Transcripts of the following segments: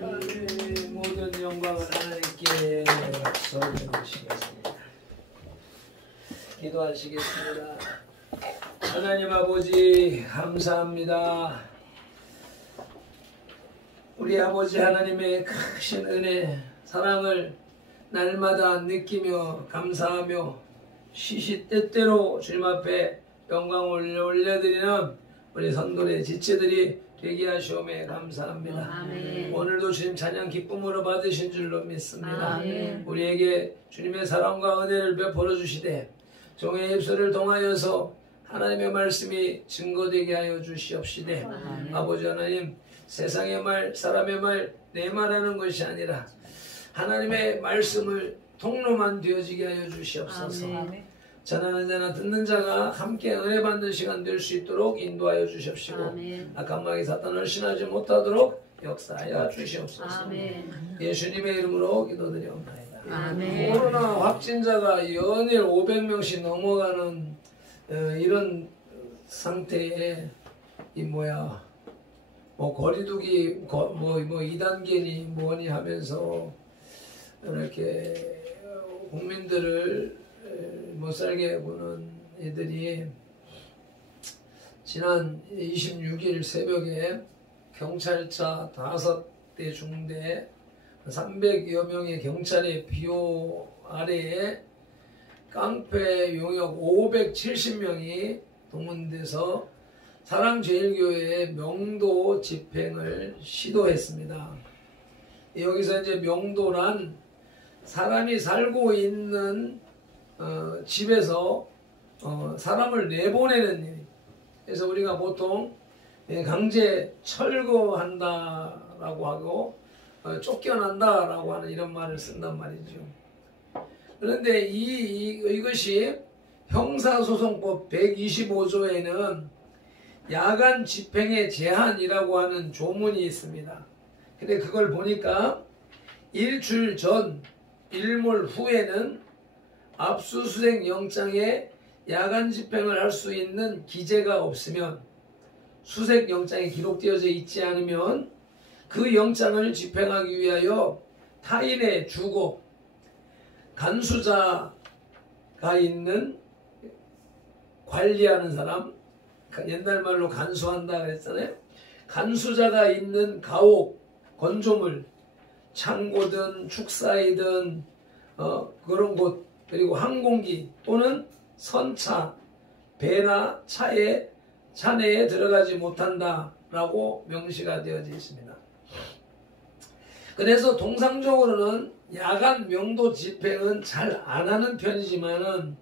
모든 영광을 하나님께 돌려드리겠습니다. 기도하시겠습니다. 하나님 아버지 감사합니다. 우리 아버지 하나님의 크신 은혜, 사랑을 날마다 느끼며 감사하며 시시때때로 주님 앞에 영광을 올려드리는 우리 성도의 지체들이 되게 하시오매 감사합니다. 아멘. 오늘도 주님 찬양 기쁨으로 받으신 줄로 믿습니다. 아멘. 우리에게 주님의 사랑과 은혜를 베풀어 주시되 종의 입술을 통하여서 하나님의 말씀이 증거되게 하여 주시옵시되 아멘. 아버지 하나님, 세상의 말, 사람의 말, 내 말하는 것이 아니라 하나님의 말씀을 통로만 되어지게 하여 주시옵소서. 아멘. 전하는 자나 듣는 자가 함께 은혜 받는 시간 될 수 있도록 인도하여 주십시오. 아멘. 악한 마귀 사탄을 신하지 못하도록 역사하여 주시옵소서. 아멘. 예수님의 이름으로 기도드리옵나이다. 아멘. 코로나 확진자가 연일 500명씩 넘어가는 이런 상태에 거리두기 2단계니 뭐니 하면서 이렇게 국민들을 못 살게 보는 애들이 지난 26일 새벽에 경찰차 5대 중대 300여 명의 경찰의 비호 아래에 깡패 용역 570명이 동원돼서 사랑제일교회의 명도 집행을 시도했습니다. 여기서 이제 명도란 사람이 살고 있는 집에서 사람을 내보내는 일. 그래서 우리가 보통 강제 철거한다라고 하고 쫓겨난다라고 하는 이런 말을 쓴단 말이죠. 그런데 이것이 형사소송법 125조에는 야간 집행의 제한이라고 하는 조문이 있습니다. 근데 그걸 보니까 일주일 전, 일몰 후에는 압수수색 영장에 야간 집행을 할 수 있는 기재가 없으면, 수색 영장에 기록되어져 있지 않으면 그 영장을 집행하기 위하여 타인의 주거, 간수자가 있는 관리하는 사람, 옛날 말로 간수한다 그랬잖아요. 간수자가 있는 가옥, 건조물, 창고든 축사이든 그런 곳, 그리고 항공기 또는 선차, 배나 차 내에 들어가지 못한다라고 명시가 되어져 있습니다. 그래서 통상적으로는 야간 명도 집행은 잘 안 하는 편이지만은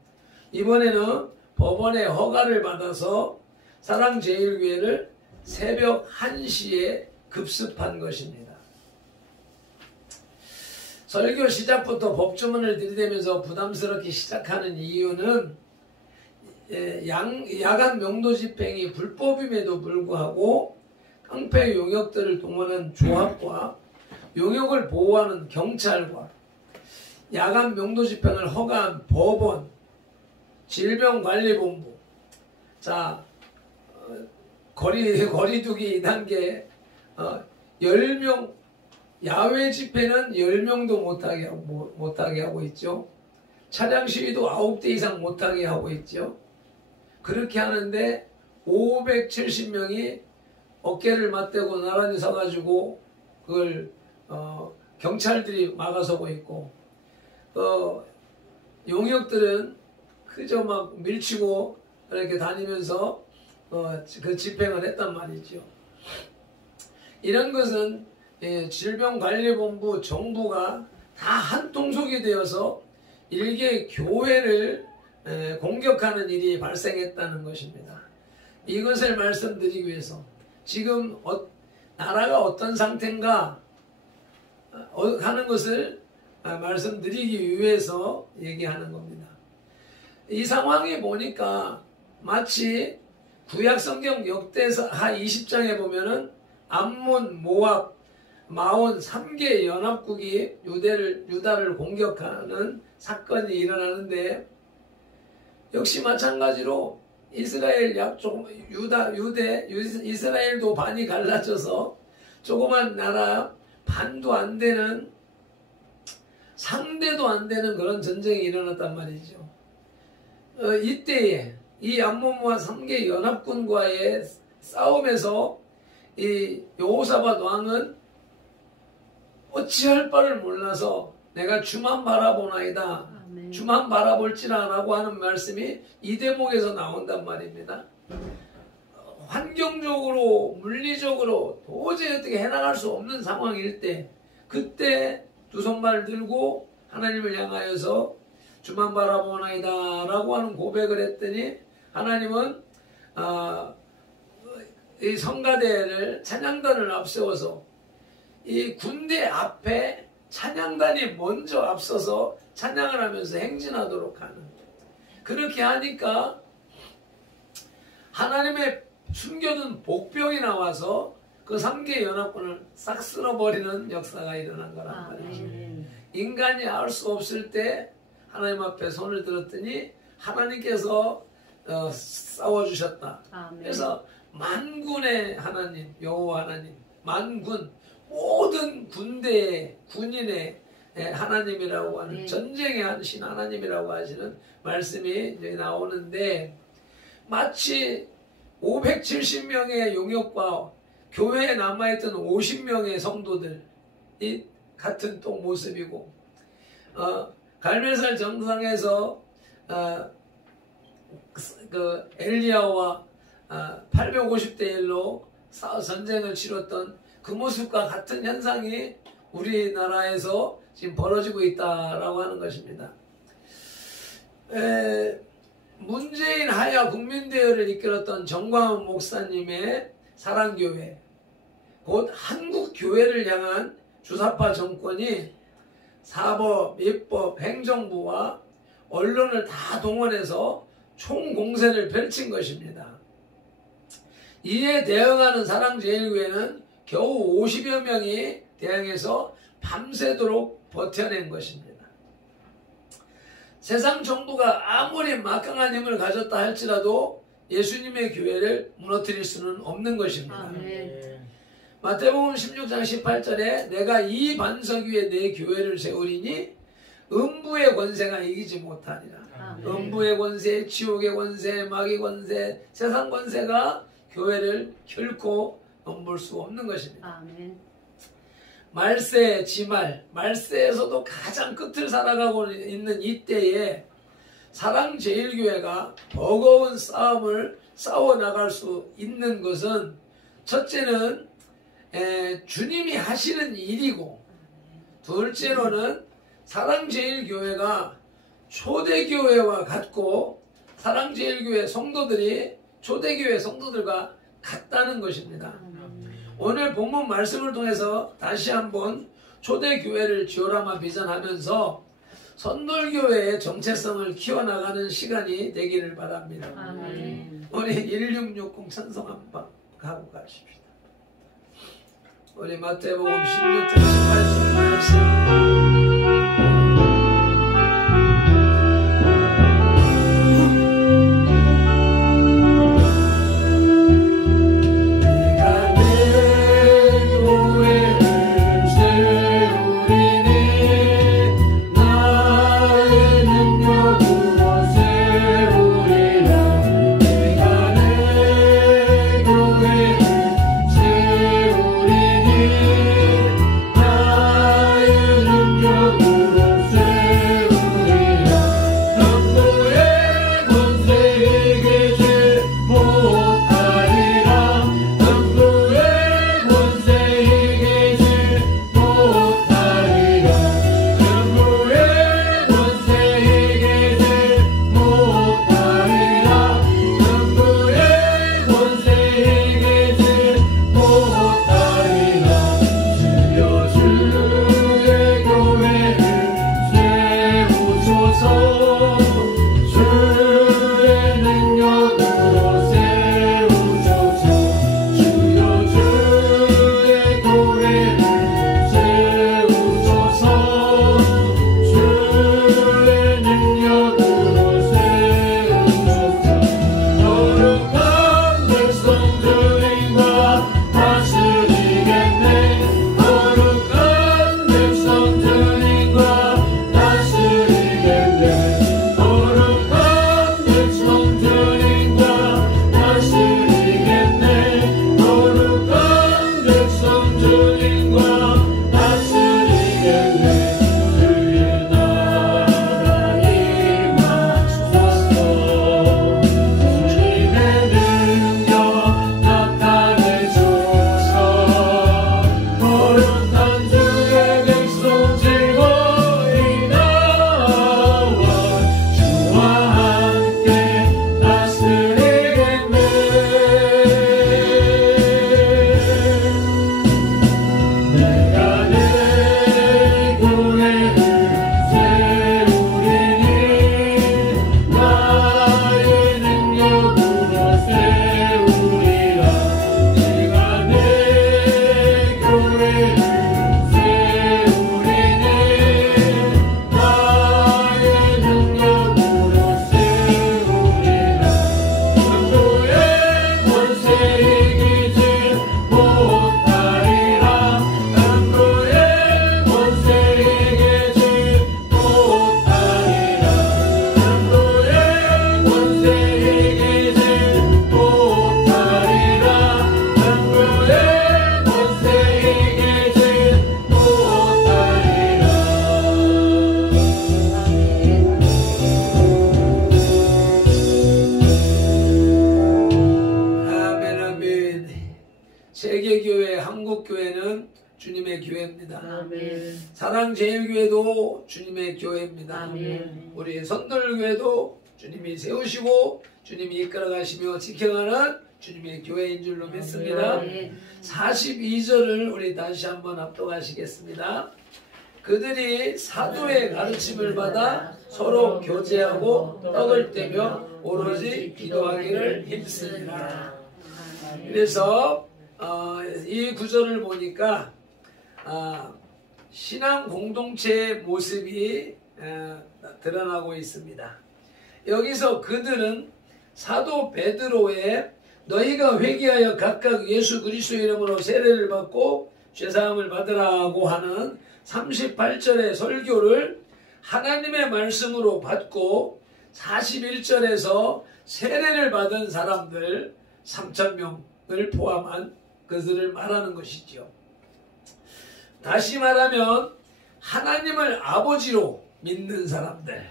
이번에는 법원의 허가를 받아서 사랑제일교회를 새벽 1시에 급습한 것입니다. 설교 시작부터 법주문을 들이대면서 부담스럽게 시작하는 이유는 야간 명도 집행이 불법임에도 불구하고 깡패 용역들을 동원한 조합과 용역을 보호하는 경찰과 야간 명도 집행을 허가한 법원, 질병관리본부, 거리두기 2단계 10명, 야외 집회는 10명도 못하게 하고 있죠. 차량 시위도 9대 이상 못하게 하고 있죠. 그렇게 하는데 570명이 어깨를 맞대고 나란히 서가지고 그걸 경찰들이 막아서고 있고, 용역들은 그저 막 밀치고 이렇게 다니면서 그 집행을 했단 말이죠. 이런 것은 질병관리본부, 정부가 다 한통속이 되어서 일개 교회를 공격하는 일이 발생했다는 것입니다. 이것을 말씀드리기 위해서 지금 나라가 어떤 상태인가 하는 것을 말씀드리기 위해서 얘기하는 겁니다. 이 상황이 보니까 마치 구약성경 역대하 20장에 보면은 암몬, 모압, 마온 3개 연합국이 유다를 공격하는 사건이 일어나는데, 역시 마찬가지로 이스라엘도 반이 갈라져서 조그만 나라 반도 안 되는, 상대도 안 되는 그런 전쟁이 일어났단 말이죠. 이때에 이 암몬과 3개 연합군과의 싸움에서 이 여호사밧 왕은 어찌할 바를 몰라서 내가 주만 바라보나이다. 아멘. 주만 바라볼지라 라고 하는 말씀이 이 대목에서 나온단 말입니다. 환경적으로 물리적으로 도저히 어떻게 해나갈 수 없는 상황일 때, 그때 두 손발 들고 하나님을 향하여서 주만 바라보나이다 라고 하는 고백을 했더니 하나님은 이 성가대를, 찬양단을 앞세워서 이 군대 앞에 찬양단이 먼저 앞서서 찬양을 하면서 행진하도록 하는, 그렇게 하니까 하나님의 숨겨둔 복병이 나와서 그 3개 연합군을 싹 쓸어버리는 역사가 일어난 거란 말이죠. 인간이 알 수 없을 때 하나님 앞에 손을 들었더니 하나님께서 싸워주셨다. 그래서 만군의 하나님, 여호와 하나님, 만군, 모든 군대의, 군인의 하나님이라고 하는, 전쟁에 하신 하나님이라고 하시는 말씀이 여기 나오는데, 마치 570명의 용역과 교회에 남아있던 50명의 성도들이 같은 또 모습이고, 갈멜살 정상에서 그 엘리야와 850대 1로 전쟁을 치렀던 그 모습과 같은 현상이 우리나라에서 지금 벌어지고 있다라고 하는 것입니다. 문재인 하야 국민대회를 이끌었던 정광훈 목사님의 사랑교회, 곧 한국교회를 향한 주사파 정권이 사법, 입법, 행정부와 언론을 다 동원해서 총공세를 펼친 것입니다. 이에 대응하는 사랑제일교회는 겨우 50여 명이 대항해서 밤새도록 버텨낸 것입니다. 세상 정부가 아무리 막강한 힘을 가졌다 할지라도 예수님의 교회를 무너뜨릴 수는 없는 것입니다. 아멘. 마태복음 16장 18절에 내가 이 반석 위에 내 교회를 세우리니 음부의 권세가 이기지 못하리라. 아멘. 음부의 권세, 지옥의 권세, 마귀 권세, 세상 권세가 교회를 결코 넘볼 수 없는 것입니다. 아멘. 말세, 지말, 말세에서도 가장 끝을 살아가고 있는 이때에 사랑제일교회가 버거운 싸움을 싸워나갈 수 있는 것은, 첫째는 주님이 하시는 일이고, 둘째로는 사랑제일교회가 초대교회와 같고 사랑제일교회 성도들이 초대교회 성도들과 같다는 것입니다. 오늘 본문 말씀을 통해서 다시 한번 초대교회를 지오라마 비전하면서 선돌교회의 정체성을 키워나가는 시간이 되기를 바랍니다. 아멘. 우리 1660 찬송 한번 가고 가십시다. 우리 마태복음 16장 18절 말씀. 세우리니 나의 능력 교회는 주님의 교회입니다. 아멘. 사랑제일교회도 주님의 교회입니다. 아멘. 우리 선돌교회도 주님이 세우시고 주님이 이끌어가시며 지켜가는 주님의 교회인 줄로 믿습니다. 아멘. 42절을 우리 다시 한번 합독하시겠습니다. 그들이 사도의 가르침을 받아 서로 교제하고 떡을 떼며 오로지 기도하기를 힘쓰니라. 그래서 이 구절을 보니까 신앙 공동체의 모습이 드러나고 있습니다. 여기서 그들은 사도 베드로의 너희가 회개하여 각각 예수 그리스도 이름으로 세례를 받고 죄사함을 받으라고 하는 38절의 설교를 하나님의 말씀으로 받고 41절에서 세례를 받은 사람들 3,000명을 포함한 그들을 말하는 것이지요. 다시 말하면 하나님을 아버지로 믿는 사람들,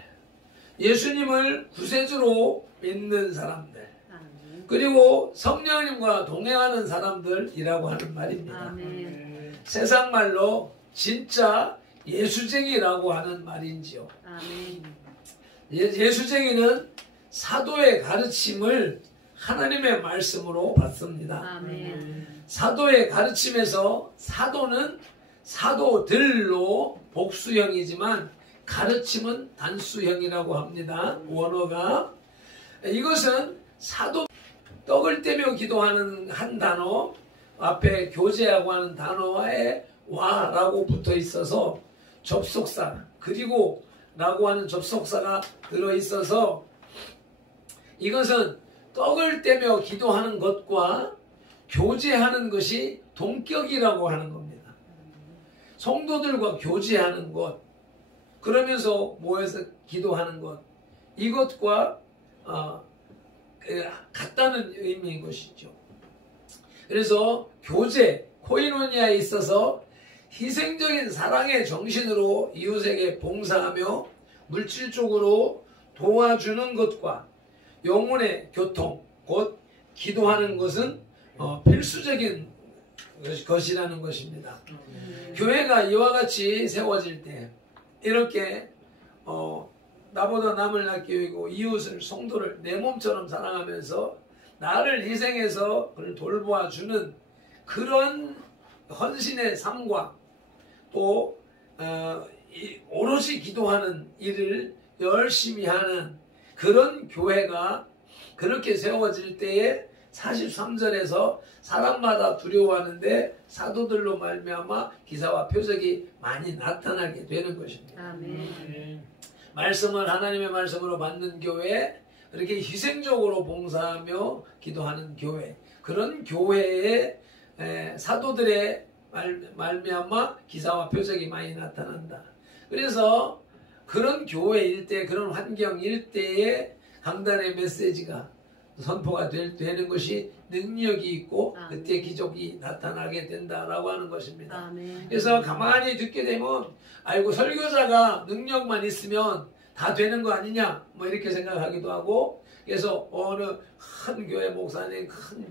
예수님을 구세주로 믿는 사람들, 그리고 성령님과 동행하는 사람들이라고 하는 말입니다. 아멘. 세상 말로 진짜 예수쟁이라고 하는 말인지요. 아멘. 예수쟁이는 사도의 가르침을 하나님의 말씀으로 받습니다. 아멘. 사도의 가르침에서 사도는 사도들로 복수형이지만 가르침은 단수형이라고 합니다. 원어가. 이것은 사도 떡을 떼며 기도하는 한 단어 앞에 교제하고 하는 단어에 와라고 붙어 있어서 접속사 그리고 라고 하는 접속사가 들어있어서 이것은 떡을 떼며 기도하는 것과 교제하는 것이 동격이라고 하는 겁니다. 성도들과 교제하는 것, 그러면서 모여서 기도하는 것, 이것과 같다는 의미인 것이죠. 그래서 교제, 코이노니아에 있어서 희생적인 사랑의 정신으로 이웃에게 봉사하며 물질적으로 도와주는 것과 영혼의 교통, 곧 기도하는 것은 필수적인 것이라는 것입니다. 교회가 이와 같이 세워질 때 이렇게 나보다 남을 낫게 여기고 이웃을 성도를 내 몸처럼 사랑하면서 나를 희생해서 그를 돌보아주는 그런 헌신의 삶과 또 오롯이 기도하는 일을 열심히 하는 그런 교회가 그렇게 세워질 때에 43절에서 사람마다 두려워하는데 사도들로 말미암아 기사와 표적이 많이 나타나게 되는 것입니다. 아멘. 말씀을 하나님의 말씀으로 받는 교회, 그렇게 희생적으로 봉사하며 기도하는 교회, 그런 교회에 사도들의 말미암아 기사와 표적이 많이 나타난다. 그래서 그런 교회일 때, 그런 환경일 때에 강단의 메시지가 선포가 되는 것이 능력이 있고 그때 기적이 나타나게 된다라고 하는 것입니다. 아멘. 그래서 가만히 듣게 되면 아이고 설교자가 능력만 있으면 다 되는 거 아니냐 뭐 이렇게 생각하기도 하고, 그래서 어느 큰 교회 목사님, 큰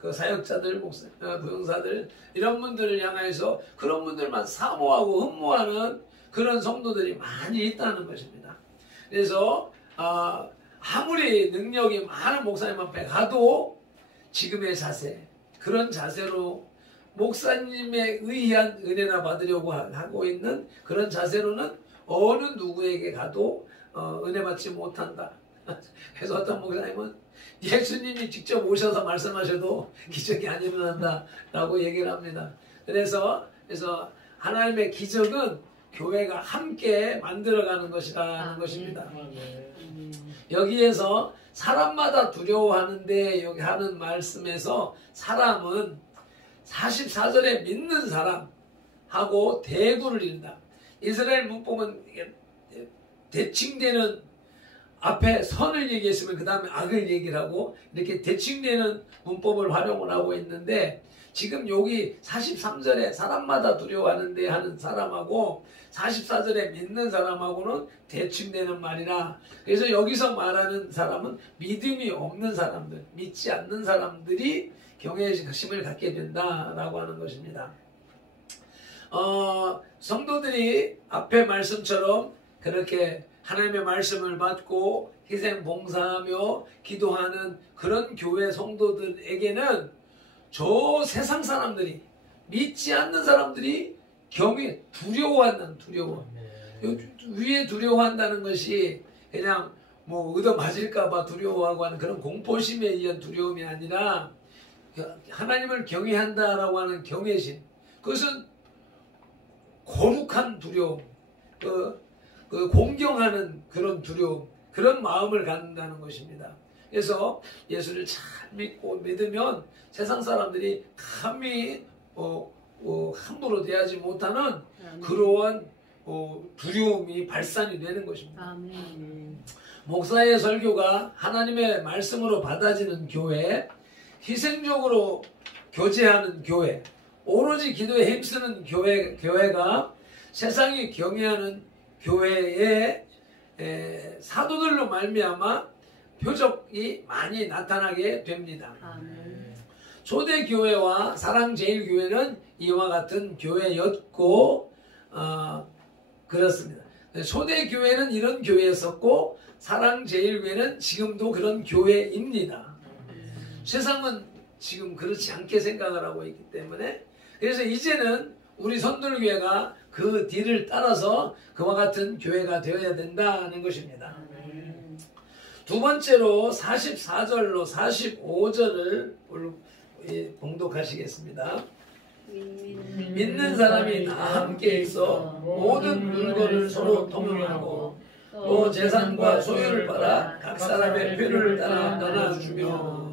그 사역자들, 부용사들 이런 분들을 향해서 그런 분들만 사모하고 흠모하는 그런 성도들이 많이 있다는 것입니다. 그래서 아무리 능력이 많은 목사님 앞에 가도 지금의 자세, 그런 자세로 목사님에 의한 은혜나 받으려고 하고 있는 그런 자세로는 어느 누구에게 가도 은혜 받지 못한다. 그래서 어떤 목사님은 예수님이 직접 오셔서 말씀하셔도 기적이 안 일어난다 라고 얘기를 합니다. 그래서 하나님의 기적은 교회가 함께 만들어가는 것이라는 것입니다. 여기에서 사람마다 두려워하는데 여기 하는 말씀에서 사람은 44절에 믿는 사람하고 대구를 이룬다. 이스라엘 문법은 대칭되는 앞에 선을 얘기했으면 그 다음에 악을 얘기를 하고 이렇게 대칭되는 문법을 활용을 하고 있는데, 지금 여기 43절에 사람마다 두려워하는데 하는 사람하고 44절에 믿는 사람하고는 대칭되는 말이라, 그래서 여기서 말하는 사람은 믿음이 없는 사람들, 믿지 않는 사람들이 경외심을 갖게 된다라고 하는 것입니다. 성도들이 앞에 말씀처럼 그렇게 하나님의 말씀을 받고 희생 봉사하며 기도하는 그런 교회 성도들에게는 저 세상 사람들이, 믿지 않는 사람들이 두려워한다는 두려워. 위에 두려워한다는 것이 그냥 뭐 얻어 맞을까봐 두려워하고 하는 그런 공포심에 의한 두려움이 아니라 하나님을 경외한다라고 하는 경외심. 그것은 거룩한 두려움, 그 공경하는 그런 두려움, 그런 마음을 갖는다는 것입니다. 그래서 예수를 잘 믿고 믿으면 세상 사람들이 감히 함부로 대하지 못하는 그러한 두려움이 발산이 되는 것입니다. 아멘. 목사의 설교가 하나님의 말씀으로 받아지는 교회, 희생적으로 교제하는 교회, 오로지 기도에 힘쓰는 교회가 세상이 경외하는 교회의 사도들로 말미암아 표적이 많이 나타나게 됩니다. 아멘. 초대교회와 사랑제일교회는 이와 같은 교회였고 그렇습니다. 초대교회는 이런 교회였었고 사랑제일교회는 지금도 그런 교회입니다. 세상은 지금 그렇지 않게 생각을 하고 있기 때문에, 그래서 이제는 우리 선돌교회가 그 뒤를 따라서 그와 같은 교회가 되어야 된다는 것입니다. 두 번째로 44절로 45절을 봉독하시겠습니다. 믿는 사람이 다 함께 있어 모든 물건을 서로 통용하고 또 재산과 소유를 팔아 각 사람의 필요를 따라 나눠주며.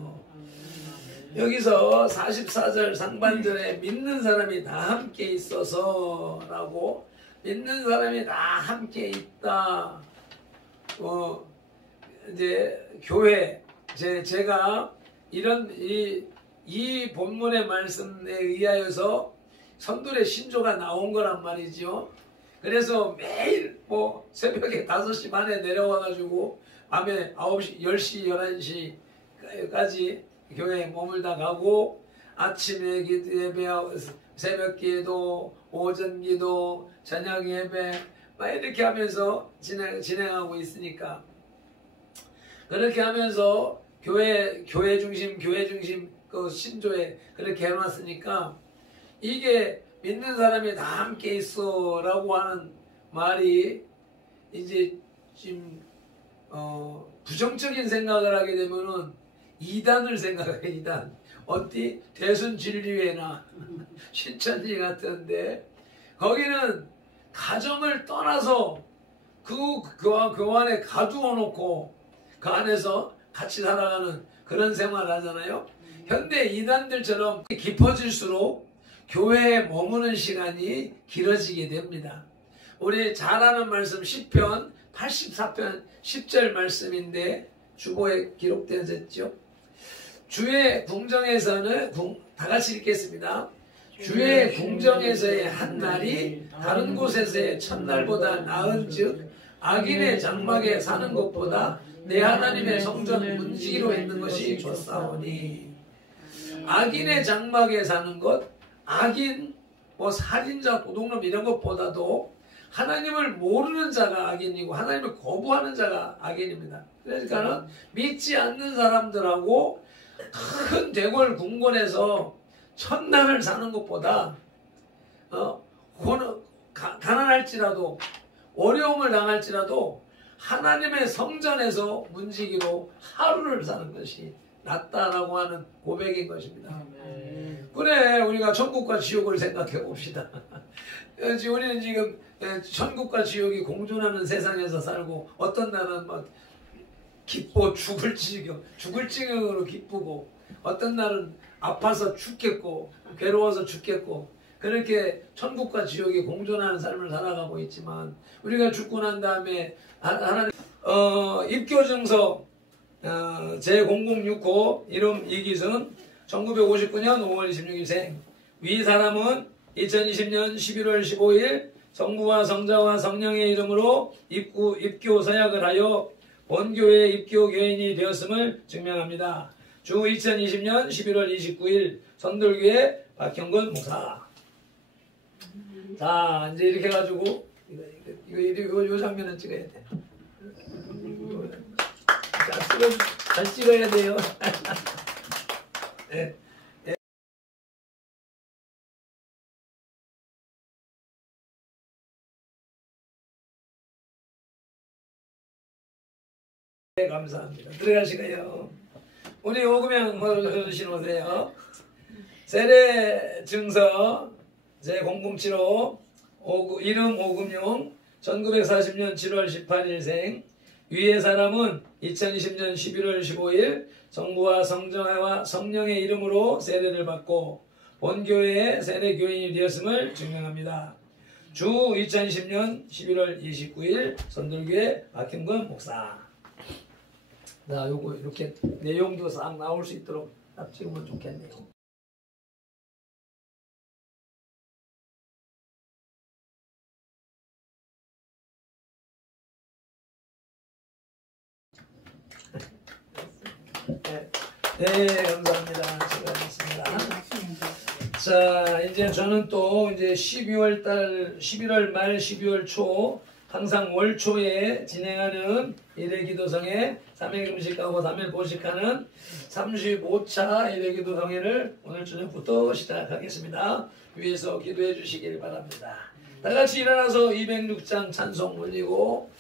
여기서 44절 상반절에 믿는 사람이 다 함께 있어서 라고, 믿는 사람이 다 함께 있다. 이제 교회, 제가 이런 이 본문의 말씀에 의하여서 선들의 신조가 나온 거란 말이죠. 그래서 매일 새벽에 5시 반에 내려와가지고 밤에 9시, 10시, 11시까지 교회에 머물다 가고, 아침에 예배, 새벽 기도, 오전 기도, 저녁 예배 막 이렇게 하면서 진행하고 있으니까, 그렇게 하면서 교회 중심 그 신조에 그렇게 해놨으니까, 이게 믿는 사람이 다 함께 있어 라고 하는 말이 이제 지금 부정적인 생각을 하게 되면은 이단을 생각해. 이단 어디 대순진리회나 신천지 같은데, 거기는 가정을 떠나서 그 안에 가두어 놓고 그 안에서 같이 살아가는 그런 생활을 하잖아요. 현대 이단들처럼 깊어질수록 교회에 머무는 시간이 길어지게 됩니다. 우리 잘 아는 말씀 시편 84편 10절 말씀인데 주보에 기록되어졌죠. 주의 궁정에서는 다 같이 읽겠습니다. 주의 궁정에서의 한 날이 다른 곳에서의 첫날보다 나은즉 악인의 장막에 사는 것보다 내 하나님의 성전 문지기로 있는 것이 좋사오니. 악인의 장막에 사는 것, 악인, 살인자, 도둑놈 이런 것보다도 하나님을 모르는 자가 악인이고 하나님을 거부하는 자가 악인입니다. 그러니까는 믿지 않는 사람들하고 큰 대궐 궁궐에서 첫날을 사는 것보다 가난할지라도 어려움을 당할지라도 하나님의 성전에서 문지기로 하루를 사는 것이 낫다라고 하는 고백인 것입니다. 그래, 우리가 천국과 지옥을 생각해 봅시다. 우리는 지금 천국과 지옥이 공존하는 세상에서 살고, 어떤 날은 막 기뻐 죽을 지경으로 기쁘고, 어떤 날은 아파서 죽겠고 괴로워서 죽겠고, 그렇게 천국과 지옥이 공존하는 삶을 살아가고 있지만, 우리가 죽고 난 다음에 하나님 입교증서 제0065 이름 이기승 1959년 5월 26일생. 위 사람은 2020년 11월 15일 성부와 성자와 성령의 이름으로 입교 서약을 하여 본교회 입교 교인이 되었음을 증명합니다. 주 2020년 11월 29일 선돌교회 박형근 목사. 자, 이제 이렇게 해가지고 요 장면은 찍어야 돼. 잘 찍어야 돼요. 네. 네, 감사합니다. 들어가시고요. 우리 오금영 어르신 오세요. 세례 증서 제0075 이름 오금용 1940년 7월 18일생 위의 사람은 2020년 11월 15일 성부와 성정아와 성령의 이름으로 세례를 받고 본교회의 세례 교인이 되었음을 증명합니다. 주 2020년 11월 29일 선돌교회 박형근 목사. 자, 요거 이렇게 내용도 싹 나올 수 있도록 딱 찍으면 좋겠네요. 네, 감사합니다. 수고하셨습니다. 자, 이제 저는 또 이제 11월 말 12월 초 항상 월 초에 진행하는 일회기도성회 3일 금식하고 3일 보식하는 35차 일회기도성회를 오늘 저녁부터 시작하겠습니다. 위에서 기도해 주시길 바랍니다. 다 같이 일어나서 206장 찬송 올리고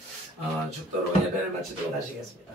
죽도록 예배를 마치도록 하시겠습니다.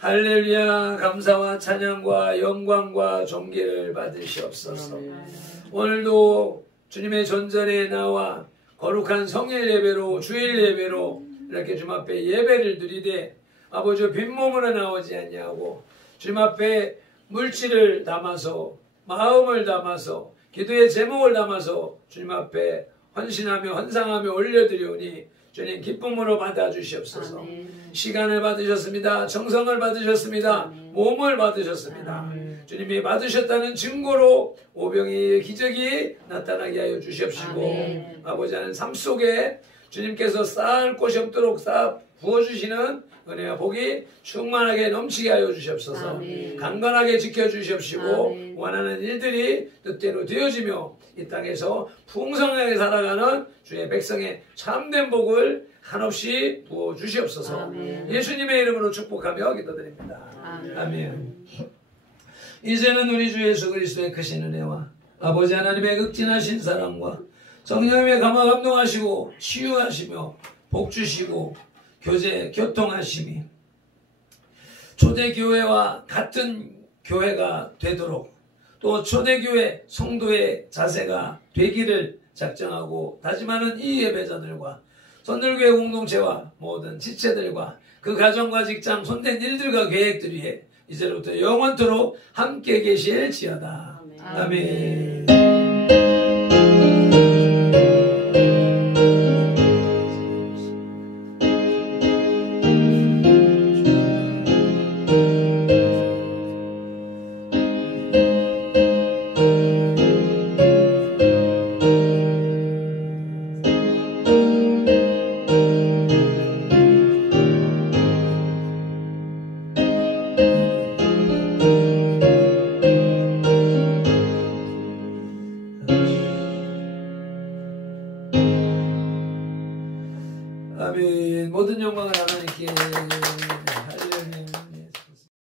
할렐루야. 감사와 찬양과 영광과 존귀를 받으시옵소서. 오늘도 주님의 전전에 나와 거룩한 성일 예배로 주일 예배로 이렇게 주님 앞에 예배를 드리되 아버지 빈몸으로 나오지 않냐고 주님 앞에 물질을 담아서 마음을 담아서 기도의 제목을 담아서 주님 앞에 헌신하며 헌상하며 올려드리오니 주님 기쁨으로 받아주시옵소서. 아멘. 시간을 받으셨습니다. 정성을 받으셨습니다. 아멘. 몸을 받으셨습니다. 아멘. 주님이 받으셨다는 증거로 오병이의 기적이 나타나게 하여 주시옵시고 아멘. 아버지 하나님 삶 속에 주님께서 쌓을 곳이 없도록 쌓아 부어주시는 은혜와 복이 충만하게 넘치게 하여 주시옵소서. 아멘. 강건하게 지켜주시옵시고 아멘. 원하는 일들이 뜻대로 되어지며 이 땅에서 풍성하게 살아가는 주의 백성의 참된 복을 한없이 부어주시옵소서. 아멘. 예수님의 이름으로 축복하며 기도드립니다. 아멘. 아멘. 이제는 우리 주 예수 그리스도의 크신 은혜와 아버지 하나님의 극진하신 사랑과 성령님의 감화 감동하시고 치유하시며 복주시고 교통하심이 초대교회와 같은 교회가 되도록 또 초대교회 성도의 자세가 되기를 작정하고 다짐하는 이 예배자들과 선들교회 공동체와 모든 지체들과 그 가정과 직장 손댄 일들과 계획들이 이제부터 영원토록 함께 계실지어다. 아멘. 아멘. 모든 영광을 하나님께. 할렐루야.